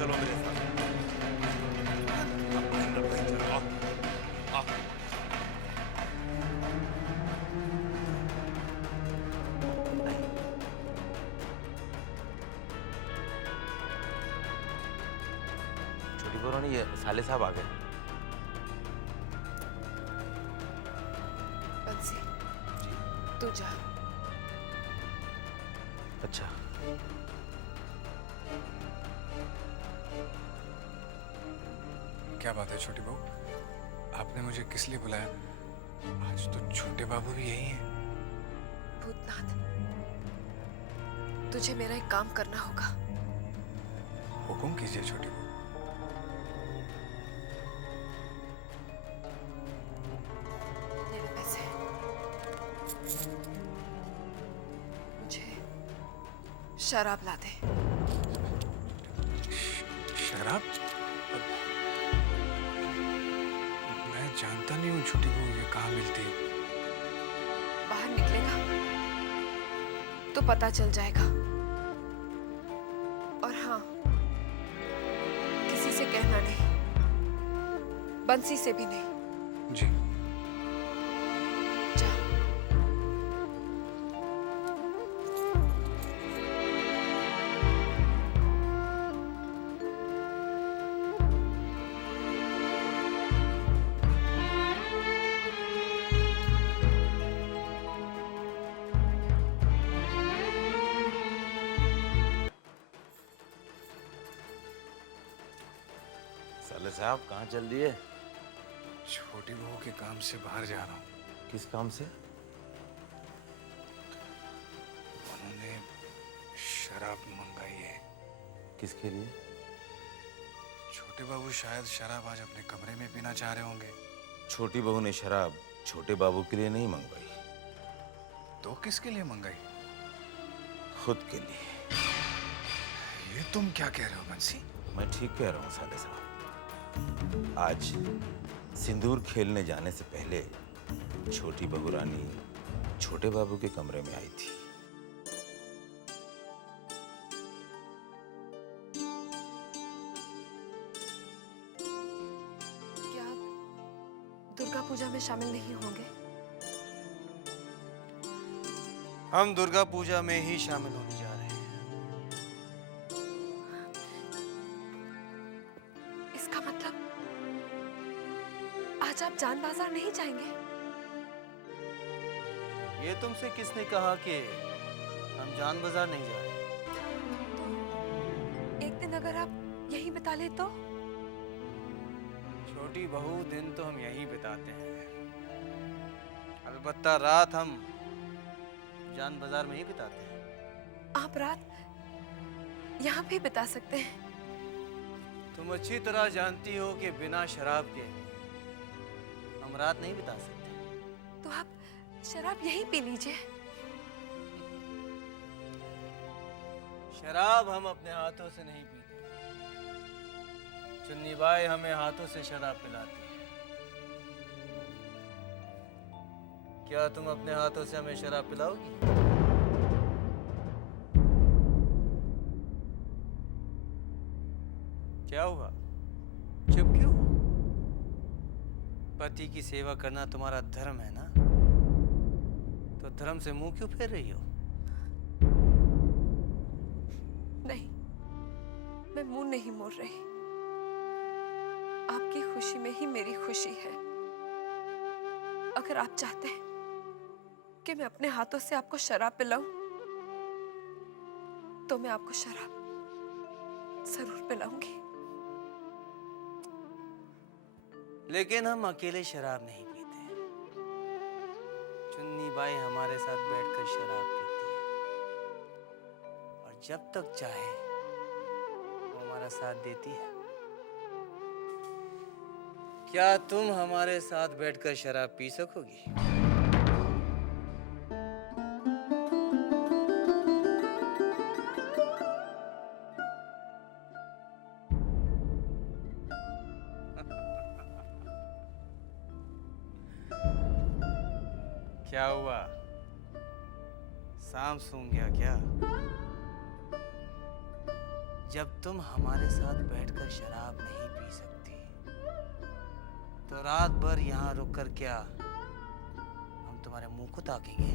चलो मेरे साथ। महेंद्र भाई चलो आओ, आओ। छोटी बहू रानी, ये साले साहब आ गए। बंसी, तू जा। अच्छा, क्या बात है छोटी बहू, आपने मुझे किस लिए बुलाया? आज तो छोटे बाबू भी यही हैं। भूतनाथ, तुझे मेरा एक काम करना होगा। हुकुम कीजिए छोटी बहू। ये ले पैसे। मुझे शराब ला दे। शराब? मैं जानता नहीं हूँ छोटी बहू, ये कहाँ मिलती है? बाहर निकलेगा तो पता चल जाएगा। और हाँ, किसी से कहना नहीं, बंसी से भी नहीं। जी। जा। साले साहब कहाँ चल दिए? छोटी बहू के काम से बाहर जा रहा हूँ। किस काम से? उन्होंने शराब मंगाई है। किसके लिए? छोटे बाबू शायद शराब आज अपने कमरे में पीना चाह रहे होंगे। छोटी बहू ने शराब छोटे बाबू के लिए नहीं मंगवाई, तो किसके लिए मंगाई? खुद के लिए। ये तुम क्या कह रहे हो बंसी? मैं ठीक कह रहा हूँ साले साहब। आज सिंदूर खेलने जाने से पहले छोटी बहू रानी छोटे बाबू के कमरे में आई थी। क्या आप दुर्गा पूजा में शामिल नहीं होंगे? हम दुर्गा पूजा में ही शामिल होने जा रहे हैं। इसका मतलब आज आप जान बाजार नहीं जाएंगे? ये तुमसे किसने कहा कि हम जान बाजार नहीं जा रहे? एक दिन अगर आप यहीं बिता ले तो? छोटी बहू, दिन तो हम यहीं बिताते हैं, अलबत्ता रात हम जान बाजार में ही बिताते हैं। आप रात यहाँ भी बिता सकते हैं। तुम अच्छी तरह जानती हो कि बिना शराब के हम रात नहीं बिता सकते। तो आप शराब यहीं पी लीजिए। शराब हम अपने हाथों से नहीं पीते, चुन्नी बाई हमें हाथों से शराब पिलाती है। क्या तुम अपने हाथों से हमें शराब पिलाओगी? क्या हुआ, चुप क्यों? पति की सेवा करना तुम्हारा धर्म है ना, तो धर्म से मुंह क्यों फेर रही हो? नहीं, मैं मुंह नहीं मोड़ रही। आपकी खुशी में ही मेरी खुशी है। अगर आप चाहते हैं कि मैं अपने हाथों से आपको शराब पिलाऊं, तो मैं आपको शराब जरूर पिलाऊंगी। लेकिन हम अकेले शराब नहीं पीते। चुन्नी बाई हमारे साथ बैठकर शराब पीती है, और जब तक चाहे वो हमारा साथ देती है। क्या तुम हमारे साथ बैठकर शराब पी सकोगी? क्या हुआ, सांप सूंघ गया क्या? जब तुम हमारे साथ बैठकर शराब नहीं पी सकती तो रात भर यहाँ रुक कर क्या हम तुम्हारे मुंह को ताकेंगे?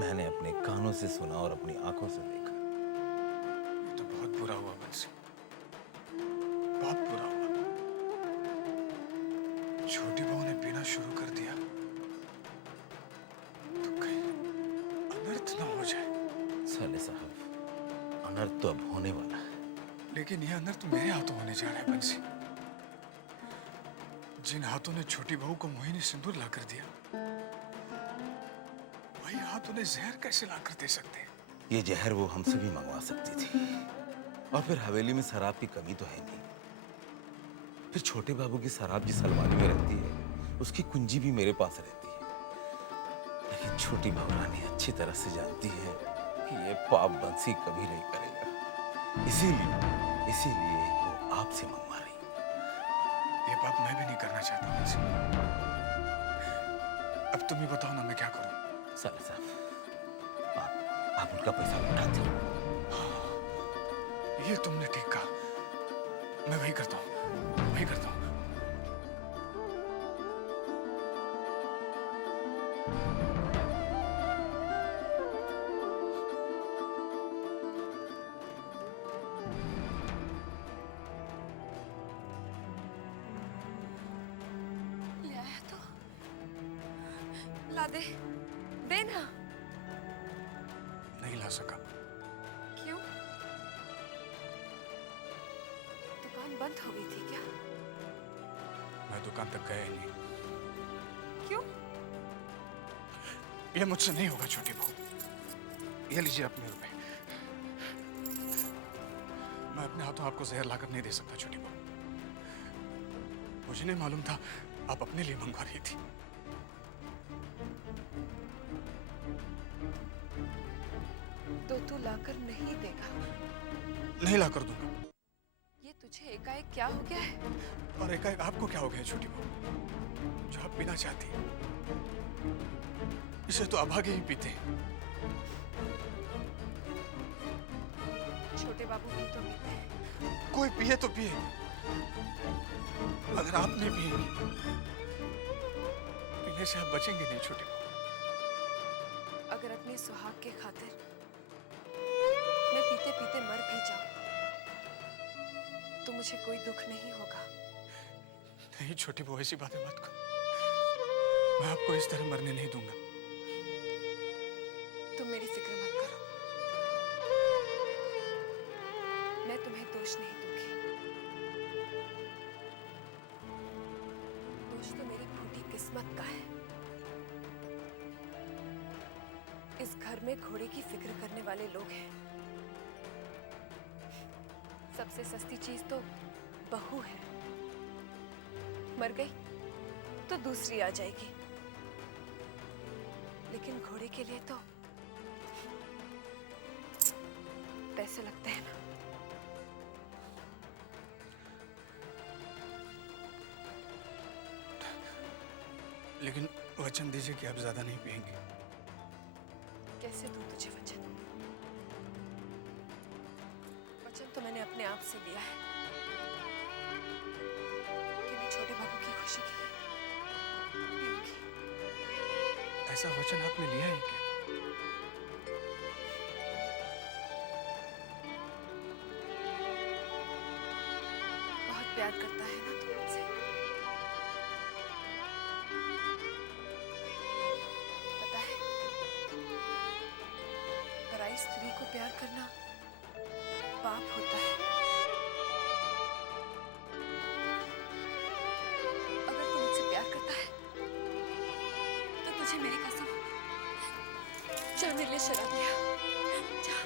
मैंने अपने कानों से सुना और अपनी आंखों से देखा। ये तो बहुत बुरा हुआ बंसी, बहुत बुरा हुआ। छोटी बहू ने पीना शुरू कर दिया तो कहीं अनर्थ ना हो जाए। साले साहब, अनर्थ तो अब होने वाला है। लेकिन यह अनर्थ मेरे हाथों होने जा रहा है बंसी। जिन हाथों ने छोटी बहू को मोहिनी सिंदूर ला कर दिया, वही हाथ उन्हें जहर कैसे ला कर दे सकते हैं? ये जहर वो हमसे भी मंगवा सकती थी। और फिर हवेली में शराब की कमी तो है नहीं। फिर छोटे बाबू की शराब जिस अलमारी में रहती है, उसकी कुंजी भी मेरे पास रहती है। लेकिन छोटी बहू रानी अच्छी तरह से जानती है कि ये पाप बंसी कभी नहीं करेगा। इसीलिए वो आपसे मंगवा रही है। ये पाप मैं भी नहीं करना चाहता बंसी। अब तुम ही बताओ ना, मैं क्या करूं? साले साहब, आप उनका पैसा लौटा दो। ये तुमने ठीक कहा। मैं वही करता हूँ, वही करता हूँ। ले आया तो ला दे, देना। नहीं ला सका। क्यों? दुकान बंद हो गई थी क्या? मैं दुकान तक गया ही नहीं। क्यों? ये मुझसे नहीं होगा छोटी बहू। ये लीजिए अपने रुपए। मैं अपने हाथों आपको जहर लाकर नहीं दे सकता छोटी बहू। मुझे नहीं मालूम था आप अपने लिए मंगवा रही थी। तो तू लाकर नहीं देगा? नहीं ला कर दूंगा। ये तुझे एकाएक क्या हो गया है? और एकाएक आपको क्या हो गया छोटी बहू, जो आप पीना चाहती हैं? इसे तो अभागे ही पीते हैं। छोटे बाबू भी तो पीते हैं। कोई पिए तो पिए, अगर आप नहीं पिएंगी, पीने से आप बचेंगे नहीं छोटी बहू। अगर अपने सुहाग के खातिर मैं पीते पीते मर भी जाऊं तो मुझे कोई दुख नहीं होगा। नहीं छोटी बहू, ऐसी बातें मत करो। मैं आपको इस तरह मरने नहीं दूंगा। तुम मेरी फिक्र मत करो, मैं तुम्हें दोष नहीं दूंगी। दोष तो मेरी फूटी किस्मत का है। इस घर में घोड़े की फिक्र करने वाले लोग हैं। सबसे सस्ती चीज तो बहू है। मर गई तो दूसरी आ जाएगी, लेकिन घोड़े के लिए तो पैसे लगते हैं ना। लेकिन वचन दीजिए कि आप ज्यादा नहीं पिएंगे। कैसे दूं तुझे वचन? वचन तो मैंने अपने आप से लिया है कि मैं छोटे बाबू की खुशी के लिए पीऊंगी। ऐसा वचन आपने लिया ही क्या? बहुत प्यार करता है ना तू मुझसे। पता है, पराई स्त्री को प्यार करना पाप होता है। अगर तू मुझसे प्यार करता है तो तुझे मेरी कसम, चल मेरे लिए शराब ले आ। जा।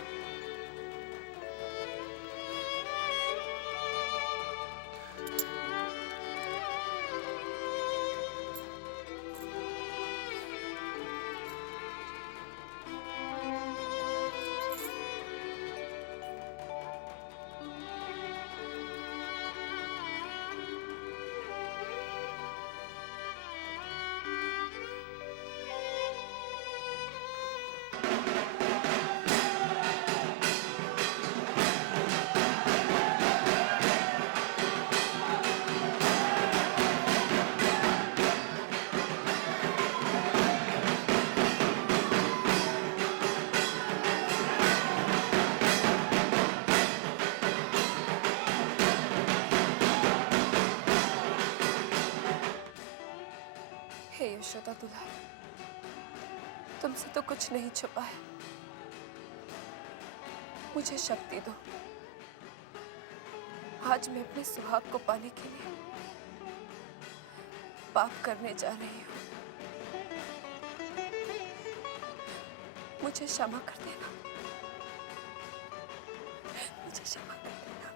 यशोदा दुल्हा, तुमसे तो कुछ नहीं छुपा है। मुझे शक्ति दो। आज मैं अपने सुहाग को पाने के लिए पाप करने जा रही हूँ। मुझे क्षमा कर देना। मुझे क्षमा कर देना।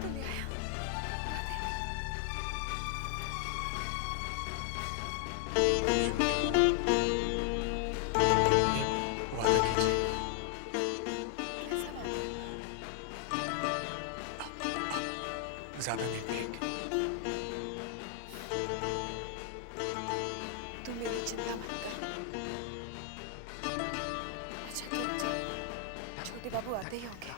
तू ले आया। वादा कीजिए। कैसा बात है? ज्यादा नहीं पिएंगे। तू मेरी चिंता मत कर। अच्छा तुम जाओ, छोटे बाबू आते ही होंगे।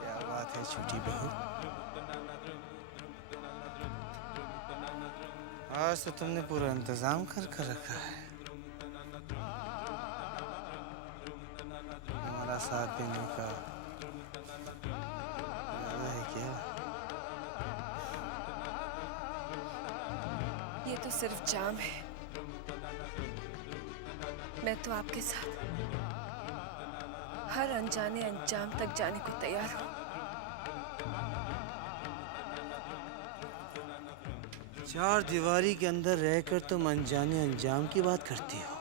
क्या बात है छोटी बहू, आज तो तुमने पूरा इंतजाम कर कर रखा है। हमारा साथ देने का इरादा है क्या? ये तो सिर्फ जाम है। मैं तो आपके साथ हर अनजाने अंजाम तक जाने को तैयार हूँ। चार दीवारी के अंदर रहकर तुम अनजाने अंजाम की बात करती हो।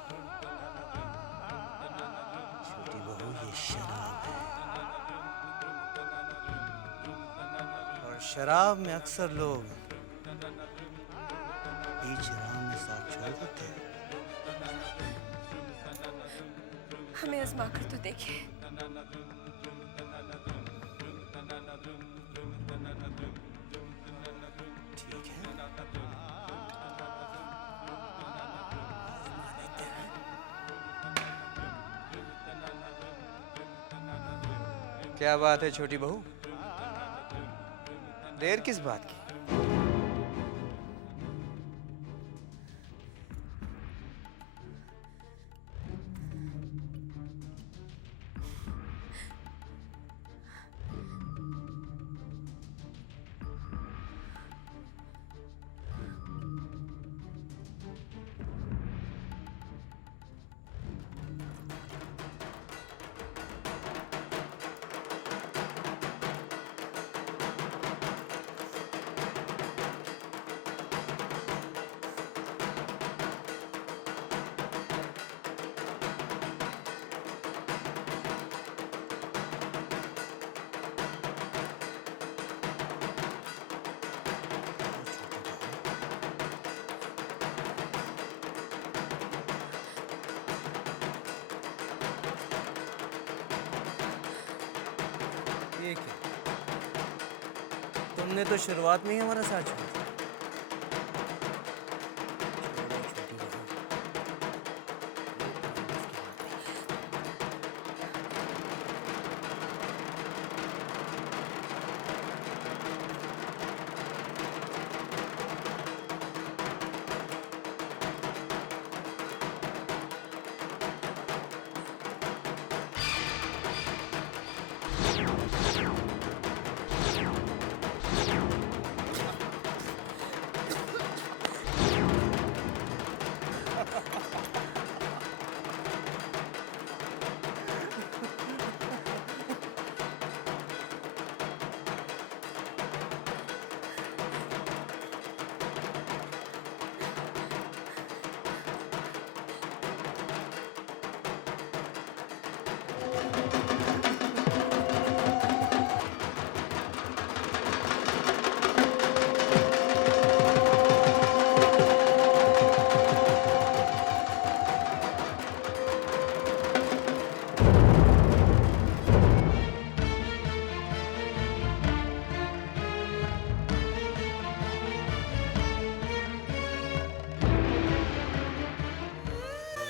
छोटी बहू, ये शराब है और शराब में अक्सर लोग बीच राह में साथ छोड़ देते हैं। हमें आजमा कर तो देखिए। ठीक है, आजमा लेते हैं। क्या बात है छोटी बहू, देर किस बात की? एक है। तुमने तो शुरुआत में ही हमारा साथ छोड़ा था।